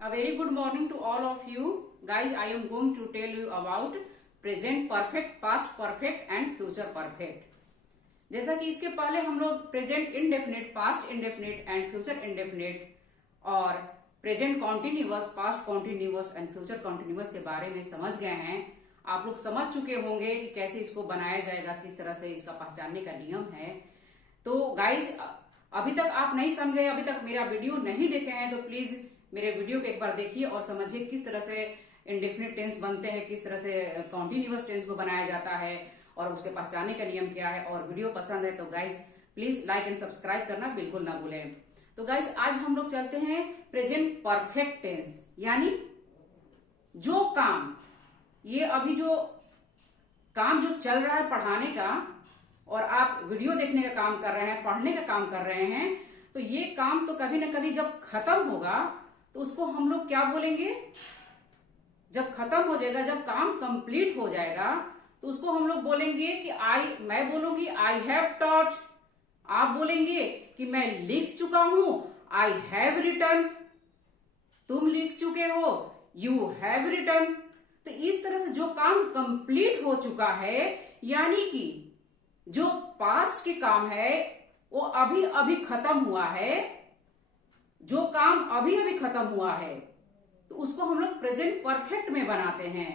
A very good morning to all of you. Guys, I am going to tell you about present perfect, past perfect and future perfect. जैसा कि इसके पहले हम लोग present indefinite, past indefinite and future indefinite और present continuous, past continuous and future continuous के बारे में समझ गए हैं। आप लोग समझ चुके होंगे कि कैसे इसको बनाया जाएगा, किस तरह से इसका पहचानने का नियम है। तो गाइज, अभी तक आप नहीं समझे, अभी तक मेरा वीडियो नहीं देखे हैं तो प्लीज मेरे वीडियो को एक बार देखिए और समझिए किस तरह से इंडेफिनिट टेंस बनते हैं, किस तरह से कॉन्टिन्यूअस टेंस को बनाया जाता है और उसके पहचानने का नियम क्या है। और वीडियो पसंद है तो guys please like and subscribe करना बिल्कुल ना भूलें। तो गाइज आज हम लोग चलते हैं प्रेजेंट परफेक्ट टेंस, यानी जो काम, ये अभी जो काम जो चल रहा है पढ़ाने का और आप वीडियो देखने का काम कर रहे हैं, पढ़ने का काम कर रहे हैं, तो ये काम तो कभी ना कभी जब खत्म होगा तो उसको हम लोग क्या बोलेंगे? जब खत्म हो जाएगा, जब काम कंप्लीट हो जाएगा तो उसको हम लोग बोलेंगे कि मैं बोलूंगी आई हैव टॉट, आप बोलेंगे कि मैं लिख चुका हूं, आई हैव रिटन, तुम लिख चुके हो, यू हैव रिटन। तो इस तरह से जो काम कंप्लीट हो चुका है, यानी कि जो पास्ट के काम है वो अभी अभी खत्म हुआ है, जो काम अभी अभी खत्म हुआ है तो उसको हम लोग प्रेजेंट परफेक्ट में बनाते हैं।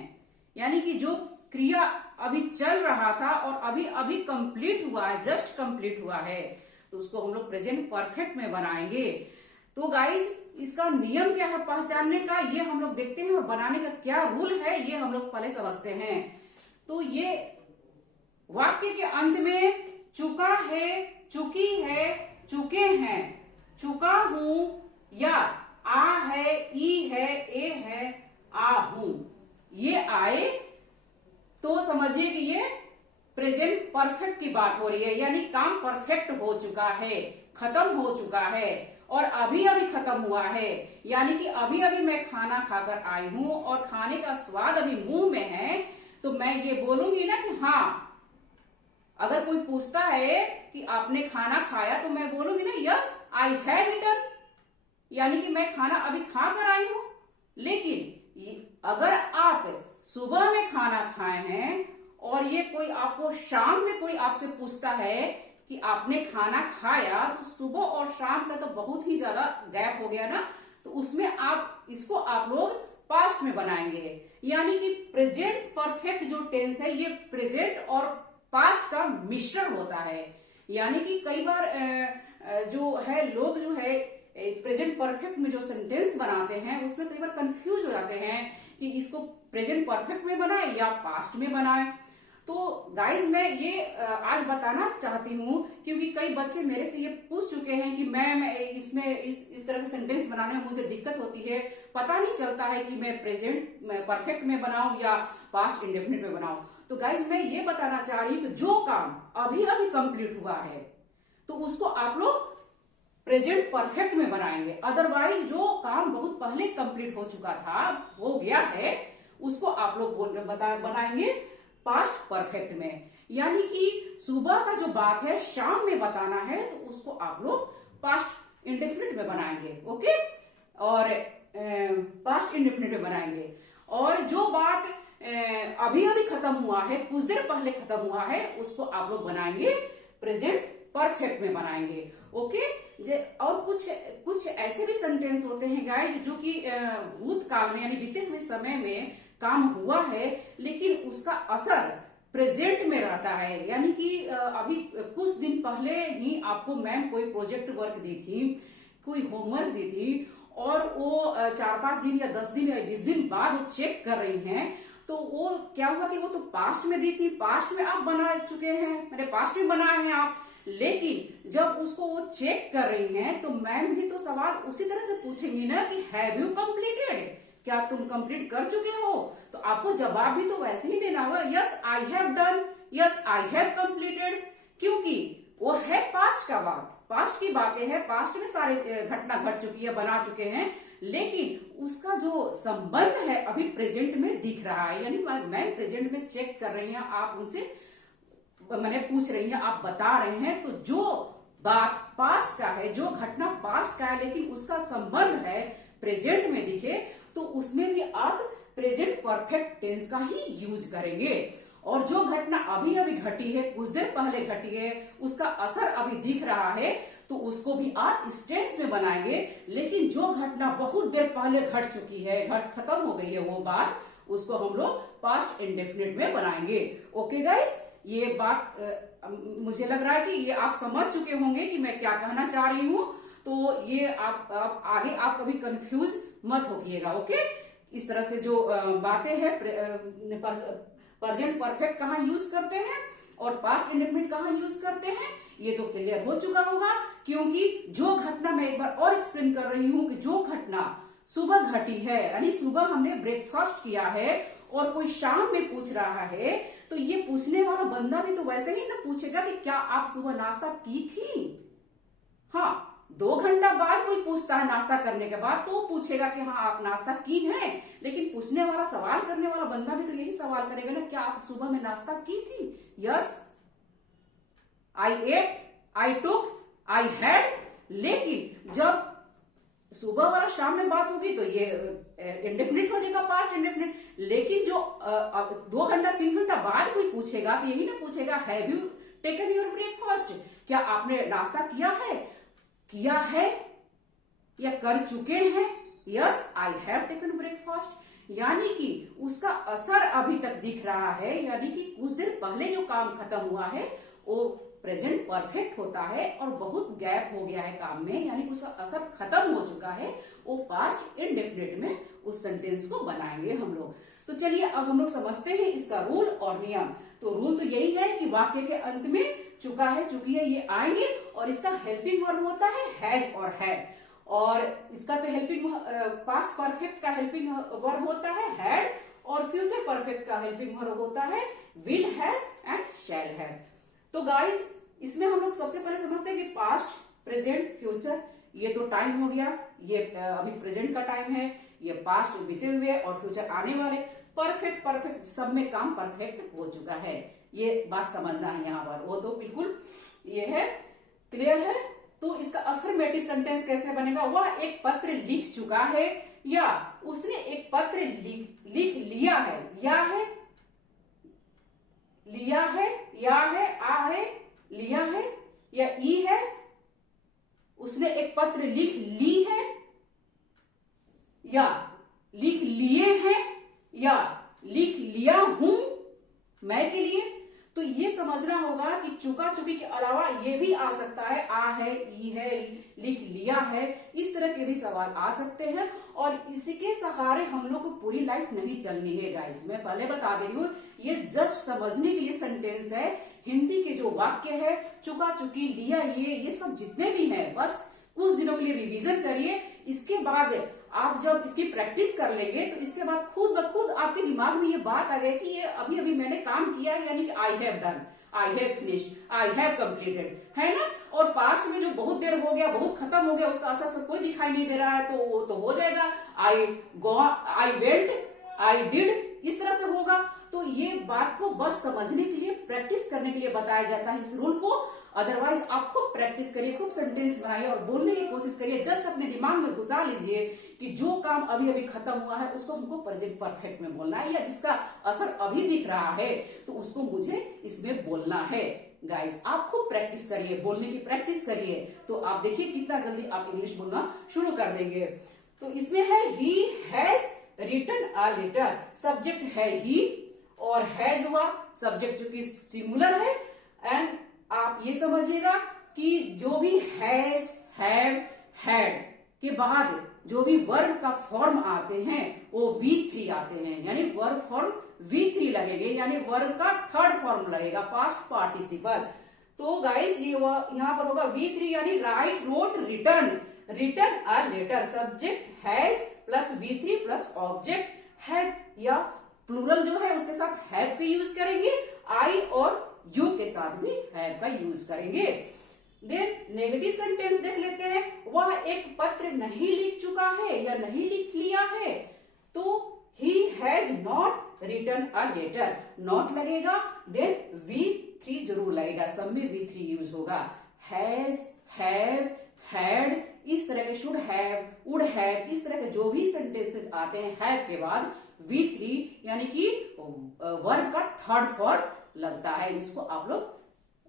यानी कि जो क्रिया अभी चल रहा था और अभी अभी कंप्लीट हुआ है, जस्ट कंप्लीट हुआ है, तो उसको हम लोग प्रेजेंट परफेक्ट में बनाएंगे। तो गाइज इसका नियम क्या है पहचानने का, ये हम लोग देखते हैं, और बनाने का क्या रूल है ये हम लोग पहले समझते हैं। तो ये वाक्य के अंत में चुका है, चुकी है, चुके हैं, चुका हूं या आ है, ई है, ए है, आ हूं, ये आए तो समझिए कि ये प्रेजेंट परफेक्ट की बात हो रही है, यानी काम परफेक्ट हो चुका है, खत्म हो चुका है और अभी अभी खत्म हुआ है। यानी कि अभी अभी मैं खाना खाकर आई हूं और खाने का स्वाद अभी मुंह में है, तो मैं ये बोलूंगी ना कि हाँ, अगर कोई पूछता है कि आपने खाना खाया तो मैं बोलूंगी ना यस आई हैव ईटन, यानी कि मैं खाना अभी खा कर आई हूं। लेकिन अगर आप सुबह में खाना खाए हैं और ये कोई आपको शाम में कोई आपसे पूछता है कि आपने खाना खाया, तो सुबह और शाम का तो बहुत ही ज्यादा गैप हो गया ना, तो उसमें आप इसको आप लोग पास्ट में बनाएंगे। यानी कि प्रेजेंट परफेक्ट जो टेंस है ये प्रेजेंट और पास्ट का मिश्रण होता है। यानी कि कई बार जो है लोग जो है प्रेजेंट परफेक्ट में जो सेंटेंस बनाते हैं उसमें कई बार कंफ्यूज हो जाते हैं कि इसको प्रेजेंट परफेक्ट में बनाए या पास्ट में बनाए। तो गाइज मैं ये आज बताना चाहती हूँ क्योंकि कई बच्चे मेरे से ये पूछ चुके हैं कि मैं इसमें इस तरह के सेंटेंस बनाने में मुझे दिक्कत होती है, पता नहीं चलता है कि मैं प्रेजेंट परफेक्ट में बनाऊं या पास्ट इंडेफिनिट में बनाऊं। तो गाइज मैं ये बताना चाह रही हूँ कि जो काम अभी अभी कंप्लीट हुआ है तो उसको आप लोग प्रेजेंट परफेक्ट में बनाएंगे। अदरवाइज जो काम बहुत पहले कंप्लीट हो चुका था, हो गया है, उसको आप लोग बनाएंगे पास्ट परफेक्ट में। यानी कि सुबह का जो बात है शाम में बताना है तो उसको आप लोग पास्ट इंडेफिनिट में बनाएंगे, ओके, और पास्ट इंडेफिनिट में बनाएंगे। और जो बात अभी अभी खत्म हुआ है, कुछ देर पहले खत्म हुआ है, उसको आप लोग बनाएंगे प्रेजेंट परफेक्ट में बनाएंगे, ओके। और कुछ ऐसे भी सेंटेंस होते हैं गाइस जो कि भूतकाल में यानी बीते हुए समय में काम हुआ है लेकिन उसका असर प्रेजेंट में रहता है। यानी कि अभी कुछ दिन पहले ही आपको मैम कोई प्रोजेक्ट वर्क दी थी, कोई होमवर्क दी थी और वो 4-5 दिन या 10 दिन या 20 दिन बाद वो चेक कर रही हैं, तो वो क्या हुआ कि वो तो पास्ट में दी थी, पास्ट में आप बना चुके हैं, मेरे पास्ट में बनाए हैं आप, लेकिन जब उसको वो चेक कर रही हैं तो मैम भी तो सवाल उसी तरह से पूछेंगी ना कि हैव यू कंप्लीटेड, क्या तुम कंप्लीट कर चुके हो? तो आपको जवाब भी तो वैसे ही देना होगा, yes I have done, yes I have completed, क्योंकि वो है पास्ट का बात, पास्ट की बातें हैं, पास्ट में सारी घटना घट चुकी है, बना चुके हैं, लेकिन उसका जो संबंध है अभी प्रेजेंट में दिख रहा है। यानी मैम प्रेजेंट में चेक कर रही हैं, आप उनसे मैंने पूछ रही हैं, आप बता रहे हैं, तो जो बात पास्ट का है, जो घटना पास्ट का है लेकिन उसका संबंध है प्रेजेंट में दिखे, उसमें भी आप प्रेजेंट परफेक्ट टेंस का ही यूज करेंगे। और जो घटना अभी अभी घटी है, कुछ देर पहले घटी है, उसका असर अभी दिख रहा है, तो उसको भी आप इस टेंस में बनाएंगे। लेकिन जो घटना बहुत देर पहले घट चुकी है, खत्म हो गई है वो बात, उसको हम लोग पास्ट इंडेफिनिट में बनाएंगे। ओके गाइस, ये बात मुझे लग रहा है कि ये आप समझ चुके होंगे कि मैं क्या कहना चाह रही हूँ। तो ये आप आगे आप कभी कंफ्यूज मत होइएगा। ओके, इस तरह से जो बातें हैं, प्रेजेंट परफेक्ट कहाँ यूज करते हैं और पास्ट इंडेफिनिट कहाँ यूज करते हैं, ये तो क्लियर हो चुका होगा। क्योंकि जो घटना, मैं एक बार और एक्सप्लेन कर रही हूँ कि जो घटना सुबह घटी है, यानी सुबह हमने ब्रेकफास्ट किया है और कोई शाम में पूछ रहा है, तो ये पूछने वाला बंदा भी तो वैसे ही ना पूछेगा कि क्या आप सुबह नाश्ता की थी। हाँ, 2 घंटा बाद कोई पूछता है नाश्ता करने के बाद, तो पूछेगा कि हाँ आप नाश्ता की है। लेकिन पूछने वाला, सवाल करने वाला बंदा भी तो यही सवाल करेगा ना, क्या आप सुबह में नाश्ता की थी। Yes, I ate, I took, I had. लेकिन जब सुबह वाला शाम में बात होगी तो ये इंडेफिनिट हो जाएगा, पास्ट इंडेफिनिट। लेकिन जो 2 घंटा 3 घंटा बाद कोई पूछेगा तो यही ना पूछेगा, have you taken your breakfast, क्या आपने नाश्ता किया है या कर चुके हैं। Yes, I have taken breakfast. यानी कि उसका असर अभी तक दिख रहा है, यानी कि कुछ देर पहले जो काम खत्म हुआ है वो प्रेजेंट परफेक्ट होता है और बहुत गैप हो गया है काम में, यानी उसका असर खत्म हो चुका है, वो पास्ट इंडेफिनिट में उस सेंटेंस को बनाएंगे हम लोग। तो चलिए अब हम लोग समझते हैं इसका रूल और नियम। तो रूल तो यही है कि वाक्य के अंत में चुका है, चुकी है, ये आएंगे और इसका हेल्पिंग वर्ब होता है हैज और हैड। और इसका तो हेल्पिंग पास्ट परफेक्ट का हेल्पिंग वर्ब होता है हैड और फ्यूचर परफेक्ट का हेल्पिंग वर्ब होता है will have and shall have. तो गाइस, इसमें हम लोग सबसे पहले समझते हैं कि पास्ट, प्रेजेंट, फ्यूचर, ये तो टाइम हो गया, ये अभी प्रेजेंट का टाइम है, ये पास्ट बीते हुए और फ्यूचर आने वाले। परफेक्ट सब में काम परफेक्ट हो चुका है, ये बात समझना है यहाँ पर। वो तो बिल्कुल ये है, क्लियर है। तो इसका अफर्मेटिव सेंटेंस कैसे बनेगा, वह एक पत्र लिख चुका है या उसने एक पत्र लिख लिया है, या है, लिया है, या है, आ है, लिया है या ई है, उसने एक पत्र लिख ली है या लिख लिए हैं या लिख लिया हूं मैं के लिए। तो ये समझना होगा कि चुका चुकी के अलावा ये भी आ सकता है, आ है, ई है, लिख लिया है, इस तरह के भी सवाल आ सकते हैं। और इसके सहारे हम लोग को पूरी लाइफ नहीं चलनी है गाइस, मैं पहले बता दे रही हूँ, ये जस्ट समझने के लिए सेंटेंस है। हिंदी के जो वाक्य है, चुका चुकी, लिया, ये सब जितने भी हैं, बस कुछ दिनों के लिए रिवीजन करिए। इसके बाद आप जब इसकी प्रैक्टिस कर लेंगे तो इसके बाद खुद ब खुद आपके दिमाग में ये बात आ गई कि ये अभी अभी मैंने काम किया है, यानी कि I have done, I have finished, I have completed, है ना। और पास्ट में जो बहुत देर हो गया, बहुत खत्म हो गया, उसका असर कोई दिखाई नहीं दे रहा है, तो वो तो हो जाएगा आई वेंट, आई डिड, इस तरह से होगा। तो ये बात को बस समझने के लिए, प्रैक्टिस करने के लिए बताया जाता है इस रूल को। अदरवाइज आप खूब प्रैक्टिस करिए, खूब सेंटेंस बनाइए और बोलने की कोशिश करिए। जस्ट अपने दिमाग में घुसा लीजिए कि जो काम अभी अभी खत्म हुआ है उसको हमको प्रेजेंट परफेक्ट में बोलना है, या जिसका असर अभी दिख रहा है तो उसको मुझे इसमें बोलना है। गाइस, आप खूब प्रैक्टिस करिए, बोलने की प्रैक्टिस करिए, तो आप देखिए कितना जल्दी आप इंग्लिश बोलना शुरू कर देंगे। तो इसमें है he has written a letter, subject है ही और हैज हुआ सब्जेक्ट जो कि सिंगुलर है। एंड आप ये समझिएगा कि जो भी हैज, हैव, हैड के बाद जो भी वर्ब का फॉर्म आते हैं वो V3 आते हैं, यानी वर्ब फॉर्म V3 लगेंगे, यानी वर्ब का थर्ड फॉर्म लगेगा, पास्ट पार्टिसिपल। तो गाइस ये यहाँ पर होगा V3, यानी write, wrote, written, written a letter, subject has plus V3 plus object have, या प्लूरल जो है उसके साथ हैव का यूज करेंगे, आई और यू के साथ भी हैव का यूज करेंगे। देन नेगेटिव सेंटेंस देख लेते हैं, वह एक पत्र नहीं लिख चुका है या नहीं लिख लिया है, तो he has not written a letter, not लगेगा, देन V3 जरूर लगेगा, सब में V3 यूज होगा। हैज, हैव, हैड, इस तरह के शुड हैव, वुड हैव, इस तरह के जो भी सेंटेंसेस आते हैं हैव के बाद V3 यानी कि वर्ब का थर्ड फॉर्म लगता है। इसको आप लोग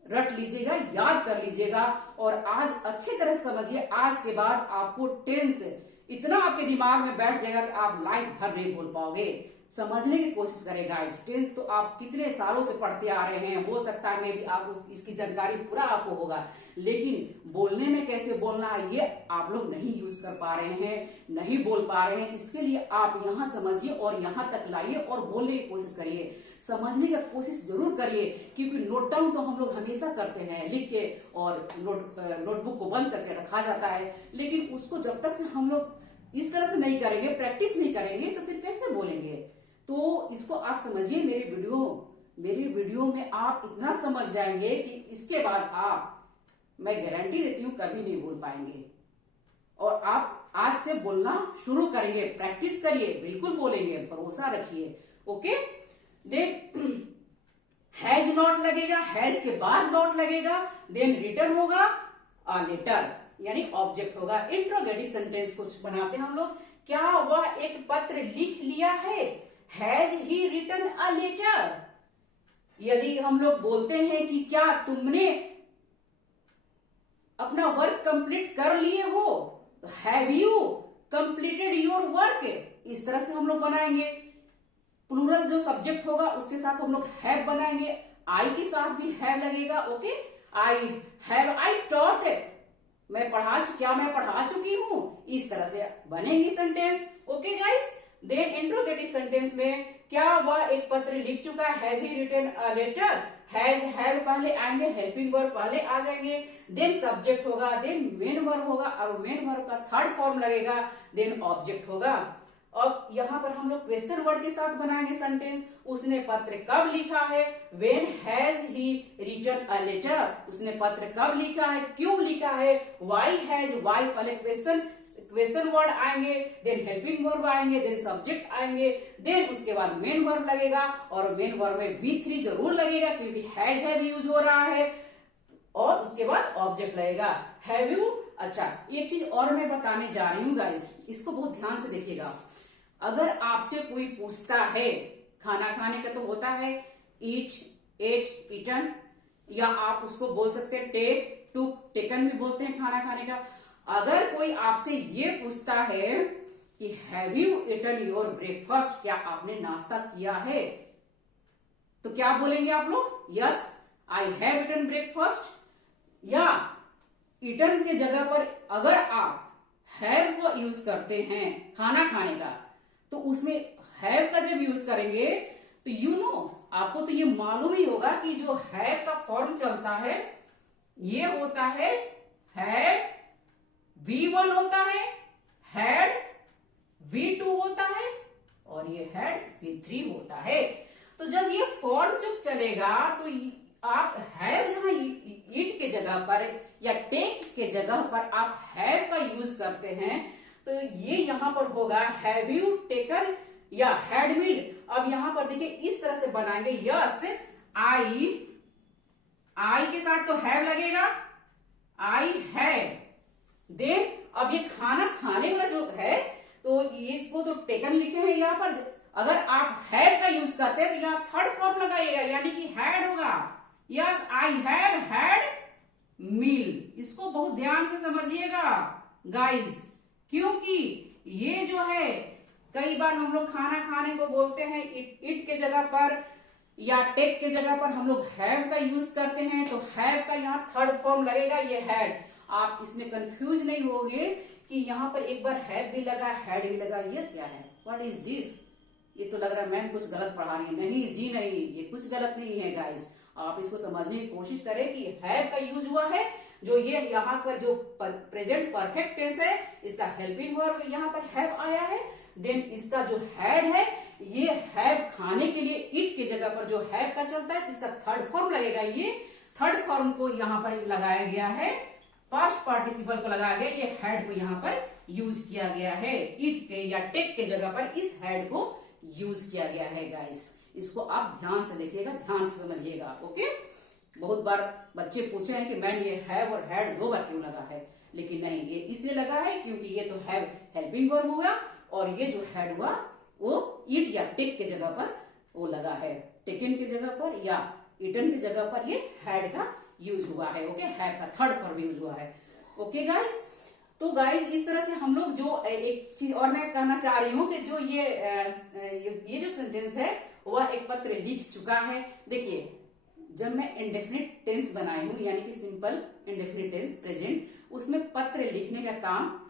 रट लीजिएगा, याद कर लीजिएगा और आज अच्छी तरह समझिए। आज के बाद आपको टेंस इतना आपके दिमाग में बैठ जाएगा कि आप लाइफ भर नहीं भूल पाओगे। समझने की कोशिश करें गाइस। टेंस तो आप कितने सालों से पढ़ते आ रहे हैं, हो सकता है मे भी आप इसकी जानकारी पूरा आपको होगा, लेकिन बोलने में कैसे बोलना है ये आप लोग नहीं यूज कर पा रहे हैं, नहीं बोल पा रहे हैं। इसके लिए आप यहाँ समझिए और यहाँ तक लाइए और बोलने की कोशिश करिए, समझने की कोशिश जरूर करिए, क्योंकि नोट डाउन तो हम लोग हमेशा करते हैं लिख के और नोटबुक को बंद करके रखा जाता है, लेकिन उसको जब तक से हम लोग इस तरह से नहीं करेंगे, प्रैक्टिस नहीं करेंगे तो फिर कैसे बोलेंगे। तो इसको आप समझिए। मेरे वीडियो में आप इतना समझ जाएंगे कि इसके बाद आप, मैं गारंटी देती हूँ, कभी नहीं भूल पाएंगे और आप आज से बोलना शुरू करेंगे। प्रैक्टिस करिए, बिल्कुल बोलेंगे, भरोसा रखिए। ओके, देन हैज नॉट लगेगा, हैज के बाद नॉट लगेगा, देन रिटर्न होगा अ लेटर यानी ऑब्जेक्ट होगा। इंट्रोगेटिव सेंटेंस कुछ बनाते हैं हम लोग। क्या वह एक पत्र लिख लिया है, has he written a letter. यदि हम लोग बोलते हैं कि क्या तुमने अपना वर्क कंप्लीट कर लिए हो, have you completed your work, इस तरह से हम लोग बनाएंगे। प्लूरल जो सब्जेक्ट होगा उसके साथ हम लोग हैव बनाएंगे, आई के साथ भी हैव लगेगा। Okay, I have I taught, मैं पढ़ा चुकी हूं, इस तरह से बनेंगी sentence. Okay guys, then interrogative sentence में क्या वह एक पत्र लिख चुका है, have he written a letter, has have पहले आएंगे, हेल्पिंग वर्ब पहले आ जाएंगे, देन सब्जेक्ट होगा, देन मेन वर्ब होगा और मेन वर्ब का थर्ड फॉर्म लगेगा, देन ऑब्जेक्ट होगा। अब यहाँ पर हम लोग क्वेश्चन वर्ड के साथ बनाएंगे सेंटेंस। उसने पत्र कब लिखा है, when has he written a letter, उसने पत्र कब लिखा है, क्यों लिखा है, व्हाई हैज, व्हाई पहले क्वेश्चन वर्ड आएंगे, देन हेल्पिंग वर्ब आएंगे, देन सब्जेक्ट आएंगे, देन उसके बाद मेन वर्ब लगेगा और मेन वर्ब में V3 जरूर लगेगा क्योंकि हैव यूज हो रहा है, और उसके बाद ऑब्जेक्ट लगेगा हैव यू। अच्छा, एक चीज और मैं बताने जा रही हूँ गाइस, इसको बहुत ध्यान से देखिएगा। अगर आपसे कोई पूछता है, खाना खाने का तो होता है ईट, एट, ईटन, या आप उसको बोल सकते हैं टेक, टुक, टेकन भी बोलते हैं खाना खाने का। अगर कोई आपसे ये पूछता है कि have you eaten your breakfast, क्या आपने नाश्ता किया है, तो क्या बोलेंगे आप लोग, yes I have eaten breakfast. या ईटन के जगह पर अगर आप हैव को यूज करते हैं खाना खाने का, तो उसमें हैव का जब यूज करेंगे तो आपको तो ये मालूम ही होगा कि जो हैव का फॉर्म चलता है ये होता है हैव, V1 होता है, हैड V2 होता है और ये हैड V3 होता है। तो जब ये फॉर्म जब चलेगा तो आप हैव जहां ईट के जगह पर या टेक के जगह पर आप हैव का यूज करते हैं, तो ये यहां पर होगा हैव यू टेकन या हैड मील। अब यहां पर देखिए इस तरह से बनाएंगे, यस आई के साथ तो हैव लगेगा, आई हैव, देन अब ये खाना खाने वाला जो है तो इसको तो टेकन लिखे हैं यहाँ पर। अगर आप हैव का यूज करते हैं तो यहाँ थर्ड फॉर्म लगाइएगा यानी कि हैड होगा, यस आई हैव हैड मील। इसको बहुत ध्यान से समझिएगा गाइज, क्योंकि ये जो है कई बार हम लोग खाना खाने को बोलते हैं इट के जगह पर या टेक के जगह पर हम लोग हैव का यूज करते हैं, तो हैव का यहाँ थर्ड फॉर्म लगेगा, ये हैड। आप इसमें कंफ्यूज नहीं होंगे कि यहाँ पर एक बार हैव भी लगा, हैड भी लगा, ये क्या है, व्हाट इज दिस। ये तो लग रहा है मैम कुछ गलत पढ़ा रही है। नहीं जी नहीं, ये कुछ गलत नहीं है गाइस। आप इसको समझने की कोशिश करें कि हैव का यूज हुआ है, जो ये यहाँ पर जो प्रेजेंट परफेक्ट टेंस है इसका हेल्पिंग वर्ब यहाँ पर हैव आया है, देन इसका जो हैड है ये हैव खाने के लिए इट के जगह पर जो हैव का चलता है इसका थर्ड फॉर्म लगेगा। ये थर्ड फॉर्म को यहाँ पर लगाया गया है, पास्ट पार्टिसिपल को लगाया गया, ये हैड को यहाँ पर यूज किया गया है, इट के या टेक के जगह पर इस हैड को यूज किया गया है गाइस। इसको आप ध्यान से देखिएगा, ध्यान से समझिएगा। ओके, बहुत बार बच्चे पूछे हैं कि मैम ये हैव और हैड दो बार क्यों लगा है, लेकिन नहीं, ये इसलिए लगा है क्योंकि ये तो हैव हेल्पिंग वर्ब हुआ और ये जो हैड हुआ वो ईट या टेक के जगह पर वो लगा है, टेकन की जगह पर या ईटन की जगह पर ये हैड का यूज हुआ है। ओके, हैड का थर्ड फॉर्म यूज हुआ है। ओके गाइस, तो गाइस इस तरह से हम लोग जो एक चीज और मैं कहना चाह रही हूँ कि जो ये जो सेंटेंस है वह एक पत्र लिख चुका है। देखिए, जब मैं इंडेफिनिट टेंस बनाई हूं यानी कि सिंपल इंडेफिनिट टेंस प्रेजेंट, उसमें पत्र लिखने का काम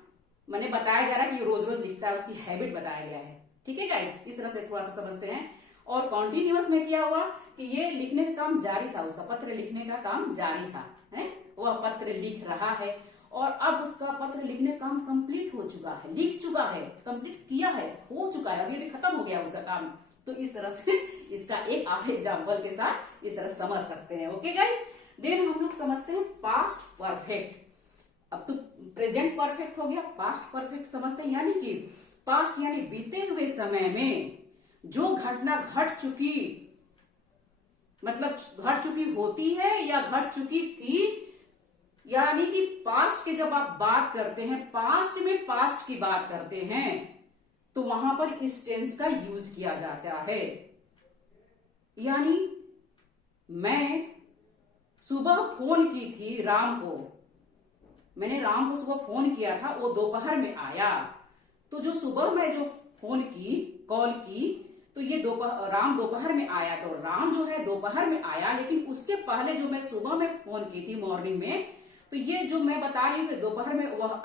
मैंने बताया जा रहा है कि रोज रोज लिखता है, उसकी हैबिट बताया गया है। ठीक है गाइस, इस तरह से थोड़ा सा समझते हैं। और कॉन्टिन्यूअस में क्या हुआ कि ये लिखने का काम जारी था, उसका पत्र लिखने का काम जारी था, है वह पत्र लिख रहा है और अब उसका पत्र लिखने का काम कंप्लीट हो चुका है, लिख चुका है, कंप्लीट किया है, हो चुका है, अभी खत्म हो गया उसका काम। तो इस तरह से इसका एक आप एग्जाम्पल के साथ इस तरह समझ सकते हैं। ओके गाइस, देन हम लोग समझते हैं पास्ट परफेक्ट। अब तो प्रेजेंट परफेक्ट हो गया, पास्ट परफेक्ट समझते हैं, यानी कि पास्ट यानी बीते हुए समय में जो घटना घट चुकी, मतलब घट चुकी होती है या घट चुकी थी, यानी कि पास्ट के जब आप बात करते हैं, पास्ट में पास्ट की बात करते हैं तो वहां पर इस टेंस का यूज किया जाता है। यानी मैं सुबह फोन की थी राम को, मैंने राम को सुबह फोन किया था, वो दोपहर में आया। तो जो सुबह में जो फोन की, कॉल की, तो ये राम दोपहर में आया, तो राम जो है दोपहर में आया, लेकिन उसके पहले जो मैं सुबह में फोन की थी मॉर्निंग में, तो ये जो मैं बता रही हूँ कि दोपहर में वह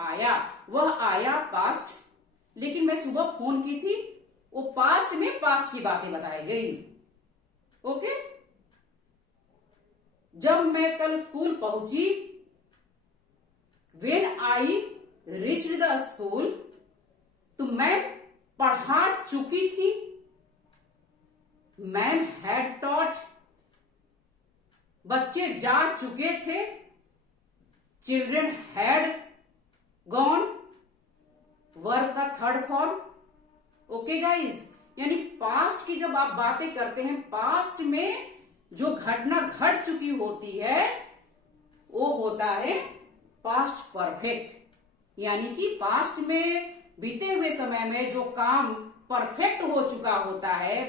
आया पास्ट, लेकिन मैं सुबह फोन की थी, वो पास्ट में पास्ट की बातें बताई गई। ओके, जब मैं कल स्कूल पहुंची, when I reached the school, तो मैं पढ़ा चुकी थी, मैम हैड टॉट, बच्चे जा चुके थे, चिल्ड्रन हैड गॉन, वर्ब का थर्ड फॉर्म। ओके गाइस, यानी पास्ट की जब आप बातें करते हैं, पास्ट में जो घटना घट चुकी होती है वो होता है पास्ट परफेक्ट, यानी कि पास्ट में बीते हुए समय में जो काम परफेक्ट हो चुका होता है,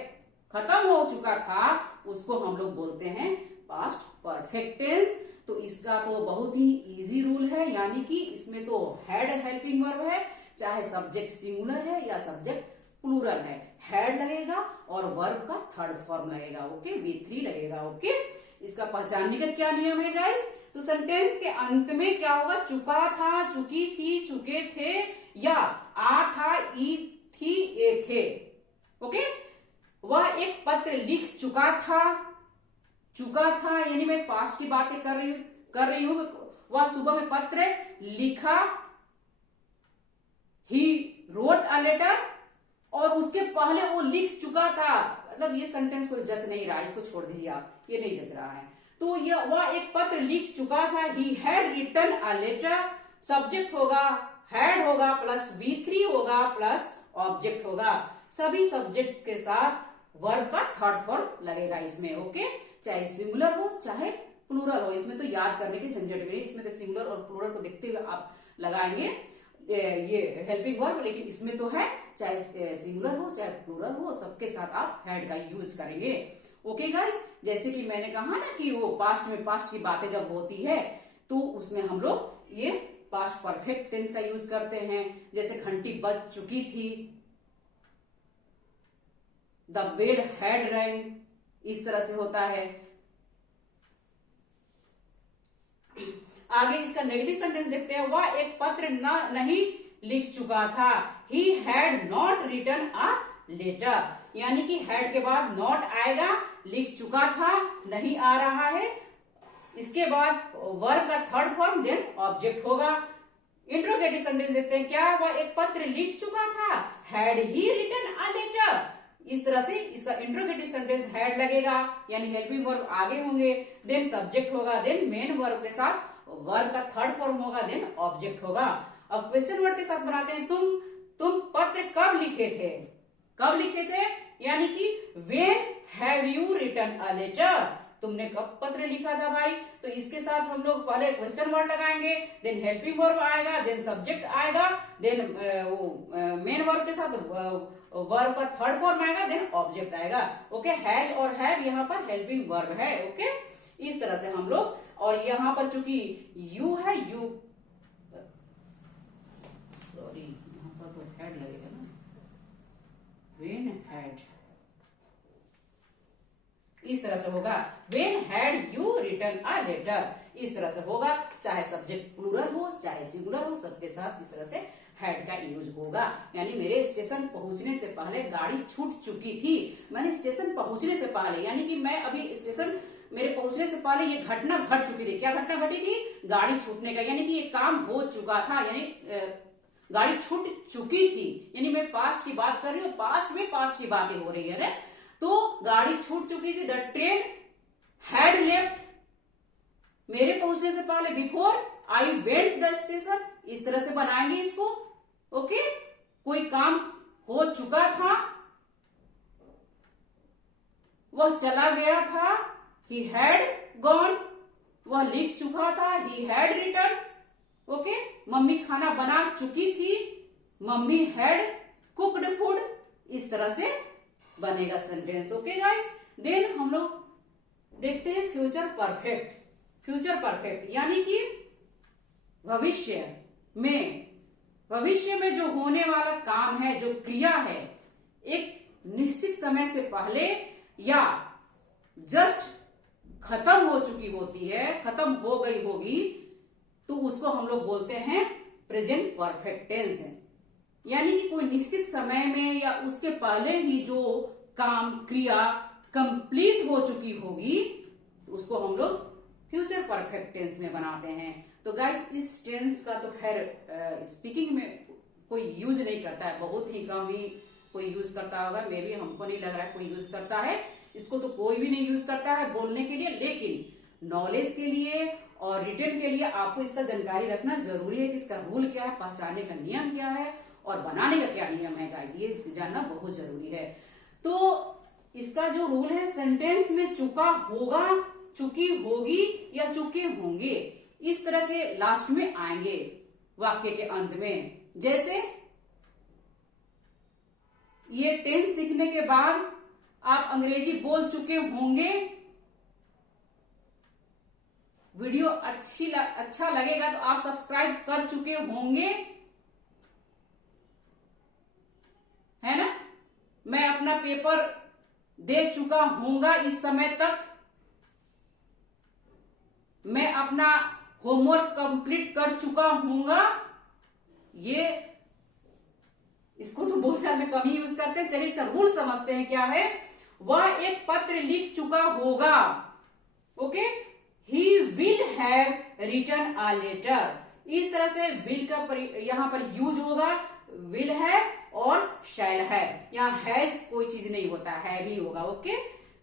खत्म हो चुका था, उसको हम लोग बोलते हैं पास्ट परफेक्ट टेंस। तो इसका तो बहुत ही इजी रूल है, यानी कि इसमें तो हैड हेल्पिंग वर्ब है, चाहे सब्जेक्ट सिंगुलर है या सब्जेक्ट प्लूरल है, हैड लगेगा और वर्ब का थर्ड फॉर्म लगेगा। ओके, V3 लगेगा। ओके, इसका पहचानने का क्या नियम है गाइस? तो सेंटेंस के अंत में क्या होगा? चुका था, चुकी थी, चुके थे, या आ था, ई थी, ए थे। ओके, वह एक पत्र लिख चुका था, चुका था यानी मैं पास्ट की बातें कर रही हूं। वह सुबह में पत्र लिखा, ही रोट अ लेटर, और उसके पहले वो लिख चुका था। मतलब ये सेंटेंस कोई जज नहीं रहा, इसको छोड़ दीजिए आप, ये नहीं जज रहा है। तो वह एक पत्र लिख चुका था, he had written a letter, subject होगा, हैड होगा प्लस V3 होगा प्लस ऑब्जेक्ट होगा। सभी सब्जेक्ट्स के साथ वर्ब का थर्ड फॉर्म लगेगा इसमें। ओके, चाहे सिंगुलर हो चाहे प्लूरल हो, इसमें तो याद करने की झंझट नहीं, इसमें तो सिंगुलर और प्लूरल को देखते हुए आप लगाएंगे ये हेल्पिंग वर्ब, लेकिन इसमें तो है चाहे सिंगुलर हो चाहे प्लूरल हो, सबके साथ आप हैड का यूज करेंगे। ओके गाइस, जैसे कि मैंने कहा ना कि वो पास्ट में पास्ट की बातें जब होती है तो उसमें हम लोग ये पास्ट परफेक्ट टेंस का यूज करते हैं। जैसे घंटी बज चुकी थी, द बेल हैड रैंग, इस तरह से होता है। आगे इसका नेगेटिव सेंटेंस देखते हैं। वह एक पत्र नहीं लिख चुका था, he had not written a letter, यानी कि हैड के बाद नॉट आएगा, लिख चुका था नहीं आ रहा है, इसके बाद वर्ब का थर्ड फॉर्म देन ऑब्जेक्ट होगा। इंट्रोगेटिव सेंटेंस देखते हैं। क्या वह एक पत्र लिख चुका था, had he written a letter, इस तरह से इसका इंट्रोगेटिव सेंटेंस हैड लगेगा, यानी हेल्पिंग वर्ब आगे होंगे, देन सब्जेक्ट होगा, देन मेन वर्ब के साथ वर्ब का थर्ड फॉर्म होगा, देन ऑब्जेक्ट होगा। अब क्वेश्चन वर्ड के साथ बनाते हैं। तुम पत्र कब लिखे थे, कब लिखे थे, यानी कि when have you written a letter, तुमने कब पत्र लिखा था भाई। तो इसके साथ हम लोग पहले क्वेश्चन वर्ड लगाएंगे, देन हेल्पिंग वर्ब आएगा, देन सब्जेक्ट आएगा, देन मेन वर्ब के साथ वर्ब का थर्ड फॉर्म आएगा, देन ऑब्जेक्ट आएगा। ओके, हैज और हैव यहाँ पर हेल्पिंग वर्ब है। ओके, इस तरह से हम लोग, और यहाँ पर चूंकि यू है, यू सॉरी यहाँ पर तो हैड लगेगा ना, व्हेन हैड, इस तरह से होगा when had you written a letter, इस तरह से होगा, चाहे सब्जेक्ट प्लूरल हो चाहे सिंगुलर हो, सबके साथ इस तरह से हैड का यूज होगा। यानी मेरे स्टेशन पहुंचने से पहले गाड़ी छूट चुकी थी, मैंने स्टेशन पहुंचने से पहले, यानी कि मैं अभी स्टेशन मेरे पहुंचने से पहले ये घटना घट चुकी थी। क्या घटना घटी थी? गाड़ी छूटने का, यानी कि ये काम हो चुका था, यानी गाड़ी छूट चुकी थी, यानी मैं पास्ट की बात कर रही हूँ, पास्ट में पास्ट की बातें हो रही है। तो गाड़ी छूट चुकी थी, द ट्रेन हैड लेफ्ट, मेरे पहुंचने से पहले, before I went the station, इस तरह से बनाएंगे इसको। ओके, कोई काम हो चुका था, वह चला गया था, he had gone, वह लिख चुका था, he had written। Okay, mummy खाना बना चुकी थी, मम्मी had cooked food, इस तरह से बनेगा सेंटेंस। ओके गाइस, देन हम लोग देखते हैं फ्यूचर परफेक्ट। फ्यूचर परफेक्ट यानी कि भविष्य में जो होने वाला काम है, जो क्रिया है, एक निश्चित समय से पहले या जस्ट खत्म हो चुकी होती है, खत्म हो गई होगी, तो उसको हम लोग बोलते हैं प्रेजेंट परफेक्ट टेंस है। यानी कि कोई निश्चित समय में या उसके पहले ही जो काम क्रिया कंप्लीट हो चुकी होगी, उसको हम लोग फ्यूचर परफेक्ट टेंस में बनाते हैं। तो गाइज, इस टेंस का तो खैर स्पीकिंग में कोई यूज नहीं करता है, बहुत ही कम ही कोई यूज करता होगा, मे भी हमको नहीं लग रहा है कोई यूज करता है इसको, तो कोई भी नहीं यूज करता है बोलने के लिए। लेकिन नॉलेज के लिए और रिटन के लिए आपको इसका जानकारी रखना जरूरी है कि इसका रूल क्या है, पहचानने का नियम क्या है और बनाने का क्या नियम है गाइस, ये जानना बहुत जरूरी है। तो इसका जो रूल है, सेंटेंस में चुका होगा, चुकी होगी या चुके होंगे, इस तरह के लास्ट में आएंगे वाक्य के अंत में। जैसे ये टेंस सीखने के बाद आप अंग्रेजी बोल चुके होंगे, वीडियो अच्छा लगेगा तो आप सब्सक्राइब कर चुके होंगे, है ना। मैं अपना पेपर दे चुका हूंगा इस समय तक, मैं अपना होमवर्क कंप्लीट कर चुका हूंगा। ये इसको तो बोलचाल में कम ही यूज करते हैं। चलिए इसका रूल समझते हैं क्या है। वह एक पत्र लिख चुका होगा। Okay, he will have written a letter, इस तरह से will का यहां पर यूज होगा, will have और shall have, यहाँ has कोई चीज नहीं होता, have ही होगा। ओके,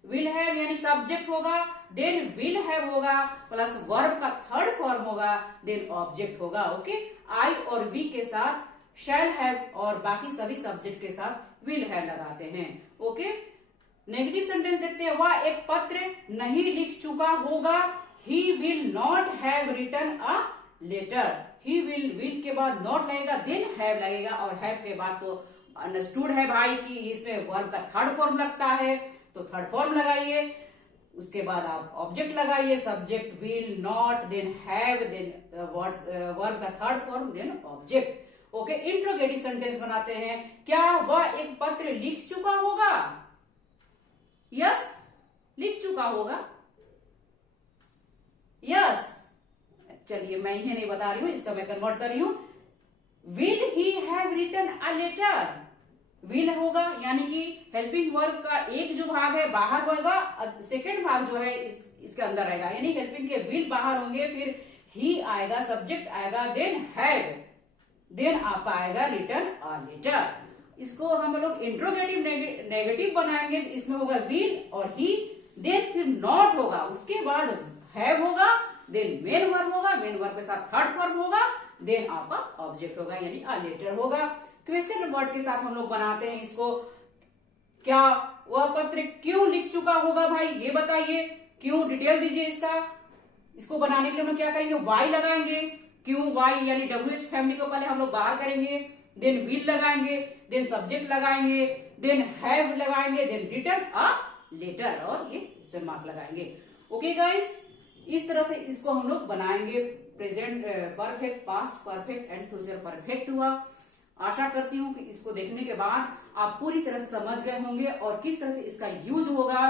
will have यानी सब्जेक्ट होगा, देन will have होगा, प्लस वर्ब का थर्ड फॉर्म होगा, देन ऑब्जेक्ट होगा। ओके, I और we के साथ shall have और बाकी सभी सब्जेक्ट के साथ will have लगाते हैं। ओके, नेगेटिव सेंटेंस देखते हैं। वह एक पत्र नहीं लिख चुका होगा, he will not have written a letter, he will के बाद not लगेगा, देन have लगेगा, और have के बाद तो अंडरस्टूड है भाई कि इसमें वर्ब का थर्ड फॉर्म लगता है, तो थर्ड फॉर्म लगाइए, उसके बाद आप ऑब्जेक्ट लगाइए, subject will not, then have, then verb का third form, then object. Okay, interrogative sentence बनाते हैं। क्या वह एक पत्र लिख चुका होगा? यस, लिख चुका होगा। यस, चलिए मैं ये नहीं बता रही हूं, इसका मैं कन्वर्ट कर रही हूं। Will he have written a letter, will होगा यानी कि हेल्पिंग वर्ब का एक जो भाग है बाहर होगा, सेकेंड भाग जो है इसके अंदर रहेगा, यानी हेल्पिंग के विल बाहर होंगे, फिर ही आएगा, सब्जेक्ट आएगा, देन हैव, देन आपका आएगा रिटन अ लेटर। इसको हम लोग इंट्रोगेटिव नेगेटिव बनाएंगे, इसमें होगा विल और ही, देन फिर नॉट होगा, उसके बाद हैव होगा, देन मेन वर्ब होगा, मेन वर्ब के साथ थर्ड फॉर्म होगा, देन आपका ऑब्जेक्ट होगा यानी अ लेटर होगा। क्वेश्चन वर्ड के साथ हम लोग बनाते हैं इसको। क्या वह पत्र क्यों लिख चुका होगा भाई, ये बताइए। क्यों, डिटेल दीजिए इसका। इसको बनाने के लिए हम लोग क्या करेंगे, वाई लगाएंगे, क्यों वाई यानी WH फैमिली को पहले हम लोग बाहर करेंगे, देन विल लगाएंगे, देन सब्जेक्ट लगाएंगे, देन हैव लगाएंगे, देन रिटन अ लेटर और ये क्वेश्चन मार्क लगाएंगे। ओके गाइस, इस तरह से इसको हम लोग बनाएंगे। Present perfect, past perfect and future perfect हुआ। आशा करती हूँ कि इसको देखने के बाद आप पूरी तरह से समझ गए होंगे और किस तरह से इसका यूज होगा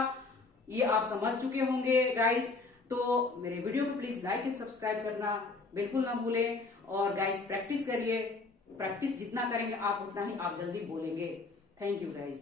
ये आप समझ चुके होंगे गाइस। तो मेरे वीडियो को प्लीज लाइक एंड सब्सक्राइब करना बिल्कुल ना भूलें। और गाइस प्रैक्टिस करिए, प्रैक्टिस जितना करेंगे आप उतना ही आप जल्दी बोलेंगे। Thank you guys.